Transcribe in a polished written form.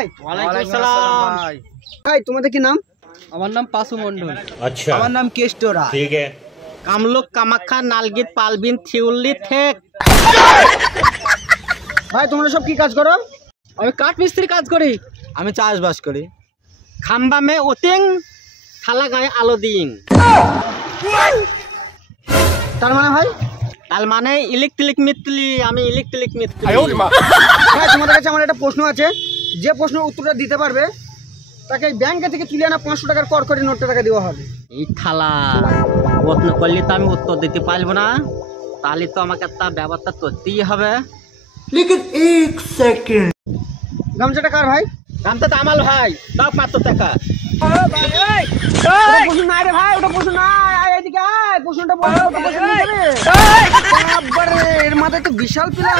ভাই। ওয়ালাইকুম আসসালাম ভাই। ভাই তোমাদের কি নাম? আমার নাম পাসু মন্ডল। अच्छा আমার নাম কেষ্টরা। ठीक है কামলুক কামাখ্যা নালগিত পালবিন থিউলি ঠেক। ভাই তোমরা সব কি কাজ করো? আমি কাঠ মিস্ত্রি কাজ করি। আমি চাষবাস করি। খাম্বা মে ওতিং থালা গায়ে আলো দিং। তার মানে ভাই তার মানে ইলেকট্রিক মিস্ত্রি, আমি ইলেকট্রিক মিস্ত্রি। ভাই তোমাদের কাছে আমার একটা প্রশ্ন আছে, যে প্রশ্নের উত্তরটা দিতে পারবে তাকে ব্যাংকে থেকে তুলে আনা 500 টাকার করকরি নোটটা টাকা দেওয়া হবে। এই থালা প্রশ্ন করলে তো আমি উত্তর দিতে পারবো না, তাহলে তো আমাকে তার ব্যবস্থা করতেই হবে। গামছাটা কার ভাই? দামটা তো আমার ভাই, দাও 500 টাকা। ওটা প্রশ্ন নাই রে ভাই, ওটা প্রশ্ন নাই। আয় এদিকে আয়, প্রশ্নটা বল। এর মাথায় তো বিশাল প্ল্যান।